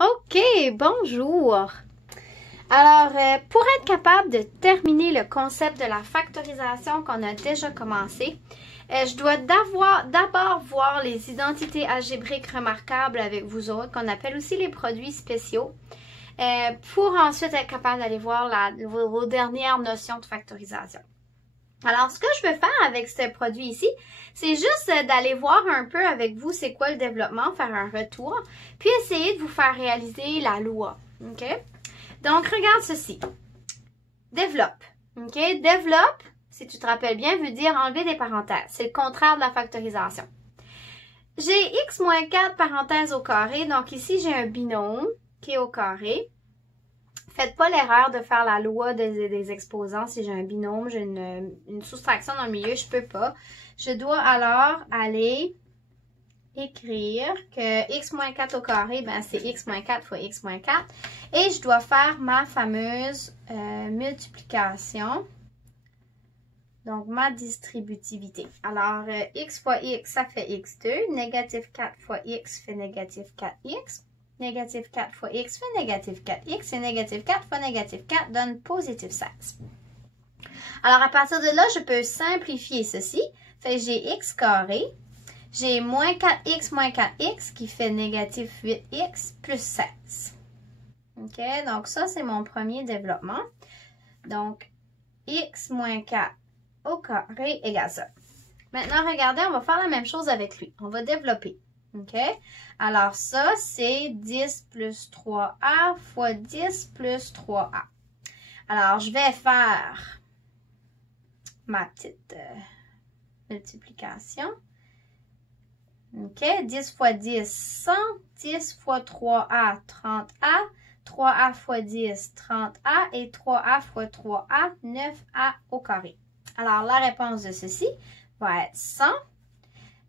OK, bonjour. Alors, pour être capable de terminer le concept de la factorisation qu'on a déjà commencé, je dois d'abord voir les identités algébriques remarquables avec vous autres, qu'on appelle aussi les produits spéciaux, pour ensuite être capable d'aller voir vos dernières notions de factorisation. Alors, ce que je veux faire avec ce produit ici, c'est juste d'aller voir un peu avec vous c'est quoi le développement, faire un retour, puis essayer de vous faire réaliser la loi. OK? Donc, regarde ceci. Développe. OK? Développe, si tu te rappelles bien, veut dire enlever des parenthèses. C'est le contraire de la factorisation. J'ai x moins 4 parenthèses au carré. Donc, ici, j'ai un binôme qui est au carré. Faites pas l'erreur de faire la loi des exposants. Si j'ai un binôme, j'ai une soustraction dans le milieu, je peux pas. Je dois alors aller écrire que x moins 4 au carré, ben c'est x moins 4 fois x moins 4. Et je dois faire ma fameuse multiplication. Donc, ma distributivité. Alors, x fois x, ça fait x2. Négatif 4 fois x fait négatif 4x. Négatif 4 fois x fait négatif 4x. Et négatif 4 fois négatif 4 donne positif 16. Alors, à partir de là, je peux simplifier ceci. Fait j'ai x carré. J'ai moins 4x moins 4x qui fait négatif 8x plus 16. OK? Donc, ça, c'est mon premier développement. Donc, x moins 4 au carré égale ça. Maintenant, regardez, on va faire la même chose avec lui. On va développer. OK? Alors, ça, c'est 10 plus 3a fois 10 plus 3a. Alors, je vais faire ma petite multiplication. OK? 10 fois 10, 100. 10 fois 3a, 30a. 3a fois 10, 30a. Et 3a fois 3a, 9a au carré. Alors, la réponse de ceci va être 100.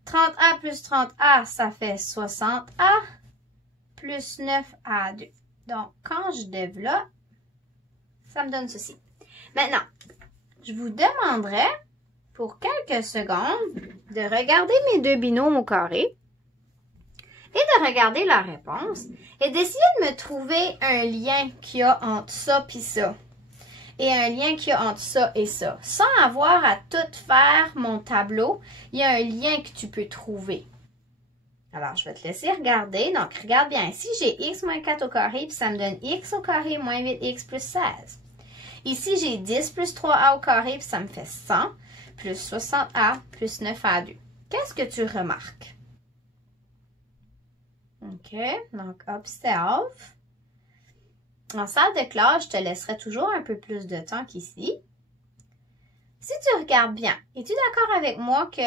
30a plus 30a, ça fait 60a plus 9a2. Donc, quand je développe, ça me donne ceci. Maintenant, je vous demanderai pour quelques secondes de regarder mes deux binômes au carré et de regarder la réponse et d'essayer de me trouver un lien qu'il y a entre ça et ça. Et un lien qu'il y a entre ça et ça. Sans avoir à tout faire mon tableau, il y a un lien que tu peux trouver. Alors, je vais te laisser regarder. Donc, regarde bien. Ici, j'ai x moins 4 au carré, puis ça me donne x au carré moins 8x plus 16. Ici, j'ai 10 plus 3a au carré, puis ça me fait 100 plus 60a plus 9a2. Qu'est-ce que tu remarques? OK, donc observe. En salle de classe, je te laisserai toujours un peu plus de temps qu'ici. Si tu regardes bien, es-tu d'accord avec moi que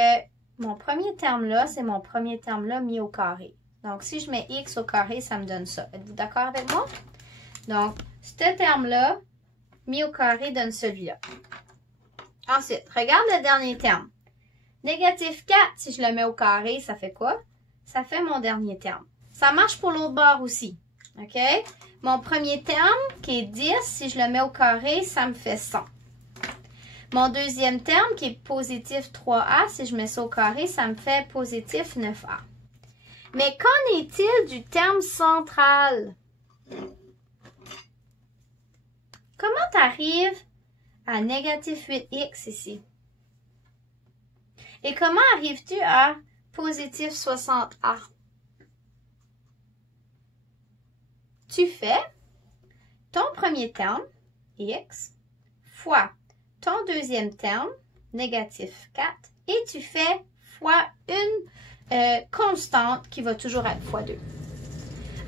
mon premier terme-là, c'est mon premier terme-là mis au carré? Donc, si je mets x au carré, ça me donne ça. Êtes-vous d'accord avec moi? Donc, ce terme-là, mis au carré, donne celui-là. Ensuite, regarde le dernier terme. Négatif 4, si je le mets au carré, ça fait quoi? Ça fait mon dernier terme. Ça marche pour l'autre bord aussi. OK? Mon premier terme, qui est 10, si je le mets au carré, ça me fait 100. Mon deuxième terme, qui est positif 3a, si je mets ça au carré, ça me fait positif 9a. Mais qu'en est-il du terme central? Comment tu arrives à négatif 8x ici? Et comment arrives-tu à positif 60a? Tu fais ton premier terme, x, fois ton deuxième terme, négatif 4, et tu fais fois une constante qui va toujours être fois 2.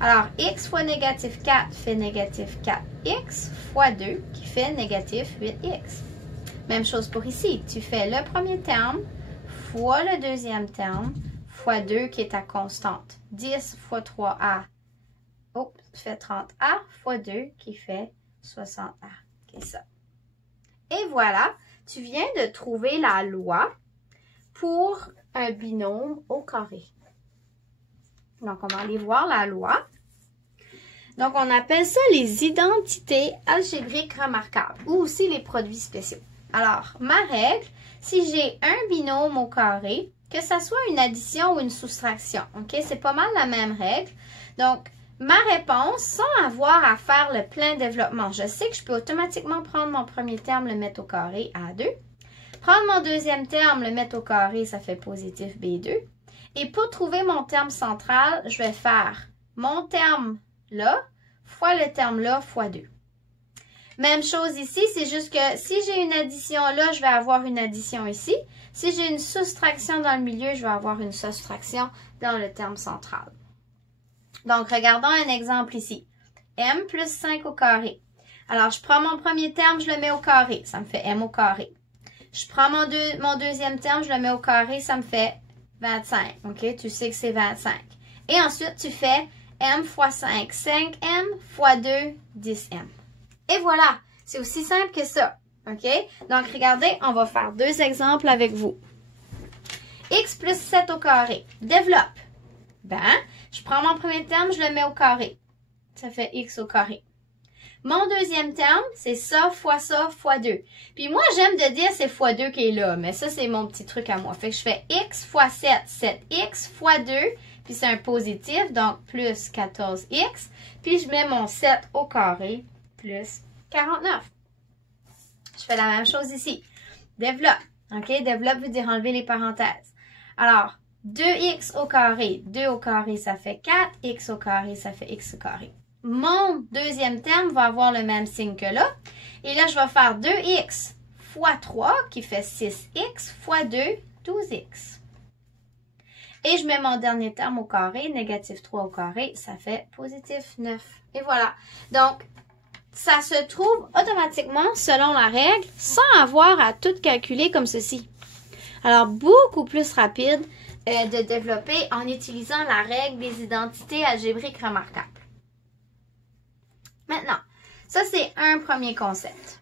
Alors, x fois négatif 4 fait négatif 4x fois 2 qui fait négatif 8x. Même chose pour ici. Tu fais le premier terme fois le deuxième terme fois 2 qui est ta constante. 10 fois 3a. Oh, tu fais 30a fois 2 qui fait 60a. Qui est ça. Et voilà, tu viens de trouver la loi pour un binôme au carré. Donc, on va aller voir la loi. Donc, on appelle ça les identités algébriques remarquables ou aussi les produits spéciaux. Alors, ma règle, si j'ai un binôme au carré, que ça soit une addition ou une soustraction, OK? C'est pas mal la même règle. Donc, ma réponse sans avoir à faire le plein développement. Je sais que je peux automatiquement prendre mon premier terme, le mettre au carré, A2. Prendre mon deuxième terme, le mettre au carré, ça fait positif B2. Et pour trouver mon terme central, je vais faire mon terme là, fois le terme là, fois 2. Même chose ici, c'est juste que si j'ai une addition là, je vais avoir une addition ici. Si j'ai une soustraction dans le milieu, je vais avoir une soustraction dans le terme central. Donc, regardons un exemple ici. M plus 5 au carré. Alors, je prends mon premier terme, je le mets au carré. Ça me fait M au carré. Je prends mon deuxième terme, je le mets au carré, ça me fait 25. OK? Tu sais que c'est 25. Et ensuite, tu fais M fois 5. 5M fois 2, 10M. Et voilà! C'est aussi simple que ça. OK? Donc, regardez, on va faire deux exemples avec vous. X plus 7 au carré. Développe. Ben, je prends mon premier terme, je le mets au carré. Ça fait X au carré. Mon deuxième terme, c'est ça fois 2. Puis moi, j'aime de dire c'est fois 2 qui est là, mais ça, c'est mon petit truc à moi. Fait que je fais X fois 7, 7X fois 2, puis c'est un positif, donc plus 14X. Puis je mets mon 7 au carré, plus 49. Je fais la même chose ici. Développe. OK? Développe veut dire enlever les parenthèses. Alors, 2x au carré. 2 au carré, ça fait 4. X au carré, ça fait x au carré. Mon deuxième terme va avoir le même signe que là. Et là, je vais faire 2x fois 3, qui fait 6x, fois 2, 12x. Et je mets mon dernier terme au carré, négatif 3 au carré, ça fait positif 9. Et voilà. Donc, ça se trouve automatiquement selon la règle sans avoir à tout calculer comme ceci. Alors, beaucoup plus rapide de développer en utilisant la règle des identités algébriques remarquables. Maintenant, ça c'est un premier concept.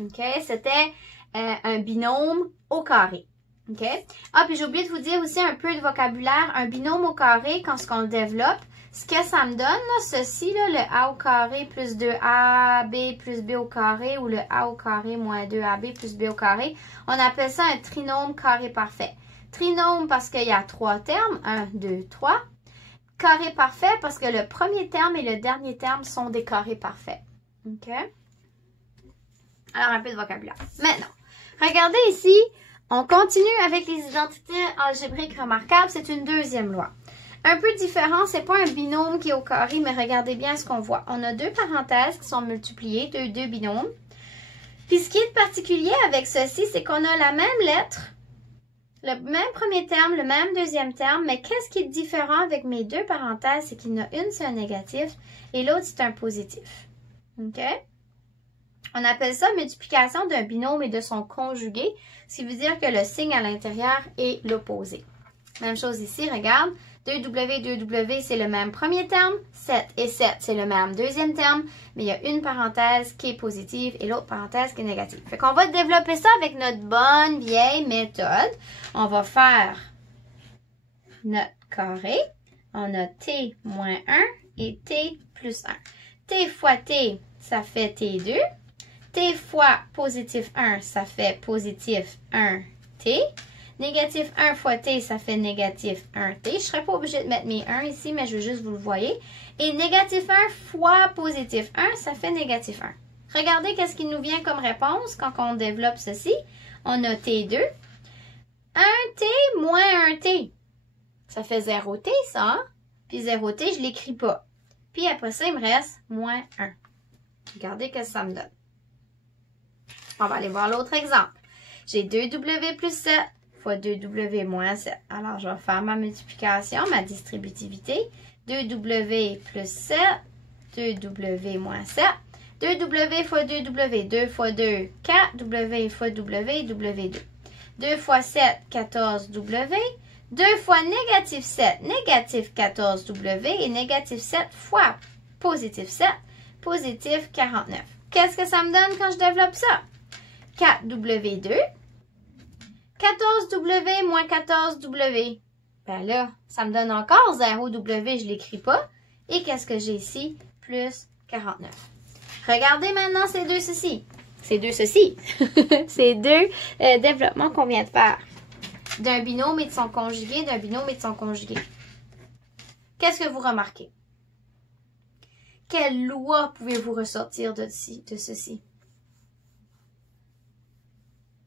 OK? C'était un binôme au carré. OK? Ah, puis j'ai oublié de vous dire aussi un peu de vocabulaire. Un binôme au carré, quand on le développe, ce que ça me donne, là, ceci, là, le A au carré plus 2AB plus B au carré ou le A au carré moins 2AB plus B au carré, on appelle ça un trinôme carré parfait. Trinôme parce qu'il y a 3 termes, 1, 2, 3. Carré parfait parce que le premier terme et le dernier terme sont des carrés parfaits. OK? Alors, un peu de vocabulaire. Maintenant, regardez ici, on continue avec les identités algébriques remarquables. C'est une deuxième loi. Un peu différent, c'est pas un binôme qui est au carré, mais regardez bien ce qu'on voit. On a deux parenthèses qui sont multipliées, deux binômes. Puis ce qui est particulier avec ceci, c'est qu'on a la même lettre, le même premier terme, le même deuxième terme, mais qu'est-ce qui est différent avec mes deux parenthèses, c'est qu'il y en a une, c'est un négatif, et l'autre, c'est un positif. OK? On appelle ça multiplication d'un binôme et de son conjugué, ce qui veut dire que le signe à l'intérieur est l'opposé. Même chose ici, regarde. 2W, 2W, c'est le même premier terme. 7 et 7, c'est le même deuxième terme. Mais il y a une parenthèse qui est positive et l'autre parenthèse qui est négative. Fait qu'on va développer ça avec notre bonne vieille méthode. On va faire notre carré. On a T moins 1 et T plus 1. T fois T, ça fait T2. T fois positif 1, ça fait positif 1T. Négatif 1 fois T, ça fait négatif 1T. Je ne serais pas obligée de mettre mes 1 ici, mais je veux juste vous le voyez. Et négatif 1 fois positif 1, ça fait négatif 1. Regardez qu'est-ce qui nous vient comme réponse quand on développe ceci. On a T2. 1T moins 1T. Ça fait 0T, ça. Hein? Puis 0T, je ne l'écris pas. Puis après ça, il me reste moins 1. Regardez qu'est-ce que ça me donne. On va aller voir l'autre exemple. J'ai 2W plus 7. Fois 2W moins 7. Alors, je vais faire ma multiplication, ma distributivité. 2W plus 7, 2W moins 7. 2W fois 2W, 2 fois 2, 4W fois W, W2. 2 fois 7, 14W. 2 fois négatif 7, négatif 14W. Et négatif 7 fois positif 7, positif 49. Qu'est-ce que ça me donne quand je développe ça? 4W2. 14W moins 14W. Ben là, ça me donne encore 0W, je ne l'écris pas. Et qu'est-ce que j'ai ici? Plus 49. Regardez maintenant ces deux ceci. Ces deux ceci. Ces deux développements qu'on vient de faire. D'un binôme et de son conjugué, d'un binôme et de son conjugué. Qu'est-ce que vous remarquez? Quelle loi pouvez-vous ressortir de ceci?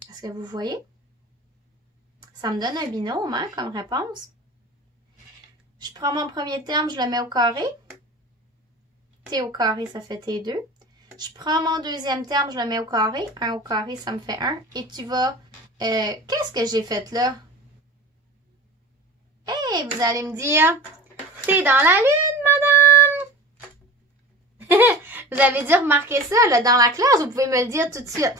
Est-ce que vous voyez? Ça me donne un binôme, hein, comme réponse. Je prends mon premier terme, je le mets au carré. T au carré, ça fait T2. Je prends mon deuxième terme, je le mets au carré. 1 au carré, ça me fait 1. Et tu vas... qu'est-ce que j'ai fait là? Hey, vous allez me dire, t'es dans la lune, madame! Vous avez dû remarquer ça, là, dans la classe, vous pouvez me le dire tout de suite.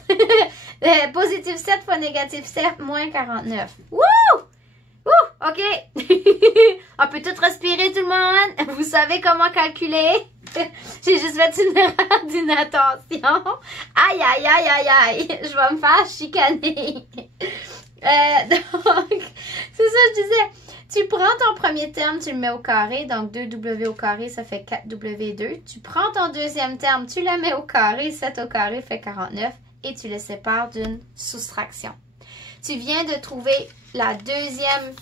Positif 7 fois négatif 7, moins 49. Wouh! Ouh, OK. On peut tout respirer, tout le monde. Vous savez comment calculer? J'ai juste fait une erreur d'inattention. Aïe, aïe, aïe, aïe, aïe. Je vais me faire chicaner. Donc, c'est ça, je disais. Tu prends ton premier terme, tu le mets au carré. Donc, 2W au carré, ça fait 4W2. Tu prends ton deuxième terme, tu le mets au carré. 7 au carré fait 49. Et tu le sépares d'une soustraction. Tu viens de trouver la deuxième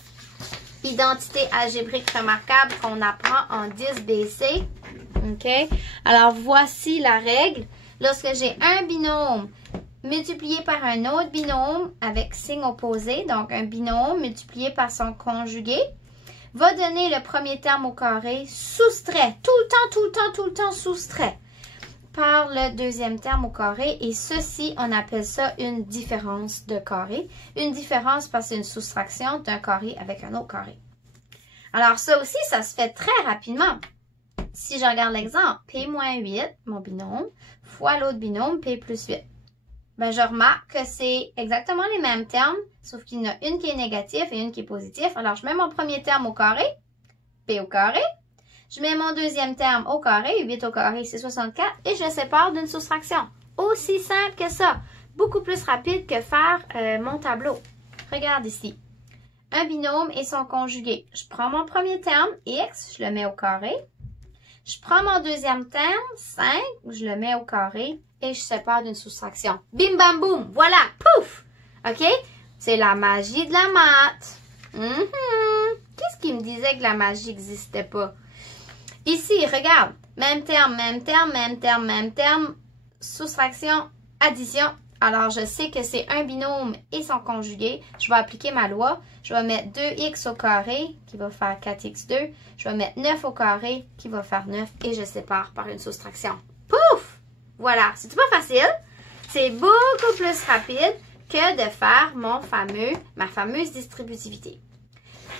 identité algébrique remarquable qu'on apprend en 10BC. OK? Alors, voici la règle. Lorsque j'ai un binôme multiplié par un autre binôme avec signe opposé, donc un binôme multiplié par son conjugué, va donner le premier terme au carré soustrait, tout le temps soustrait par le deuxième terme au carré. Et ceci, on appelle ça une différence de carré. Une différence parce que c'est une soustraction d'un carré avec un autre carré. Alors ça aussi, ça se fait très rapidement. Si je regarde l'exemple, P-8, mon binôme, fois l'autre binôme, P plus 8. Ben, je remarque que c'est exactement les mêmes termes, sauf qu'il y en a une qui est négative et une qui est positive. Alors, je mets mon premier terme au carré, P au carré. Je mets mon deuxième terme au carré, 8 au carré, c'est 64, et je le sépare d'une soustraction. Aussi simple que ça. Beaucoup plus rapide que faire mon tableau. Regarde ici. Un binôme et son conjugué. Je prends mon premier terme, x, je le mets au carré. Je prends mon deuxième terme, 5, je le mets au carré et je sépare d'une soustraction. Bim, bam, boum, voilà, pouf! OK? C'est la magie de la maths. Qu'est-ce qui me disait que la magie n'existait pas? Ici, regarde, même terme, même terme, même terme, même terme, soustraction, addition. Alors, je sais que c'est un binôme et son conjugué. Je vais appliquer ma loi. Je vais mettre 2x au carré, qui va faire 4x2. Je vais mettre 9 au carré, qui va faire 9. Et je sépare par une soustraction. Pouf! Voilà. C'est pas facile. C'est beaucoup plus rapide que de faire ma fameuse distributivité.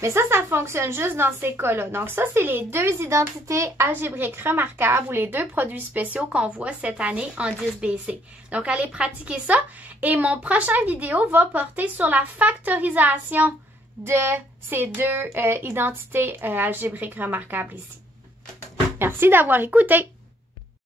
Mais ça fonctionne juste dans ces cas-là. Donc ça, c'est les deux identités algébriques remarquables ou les deux produits spéciaux qu'on voit cette année en 10BC. Donc, allez pratiquer ça. Et mon prochain vidéo va porter sur la factorisation de ces deux identités algébriques remarquables ici. Merci d'avoir écouté.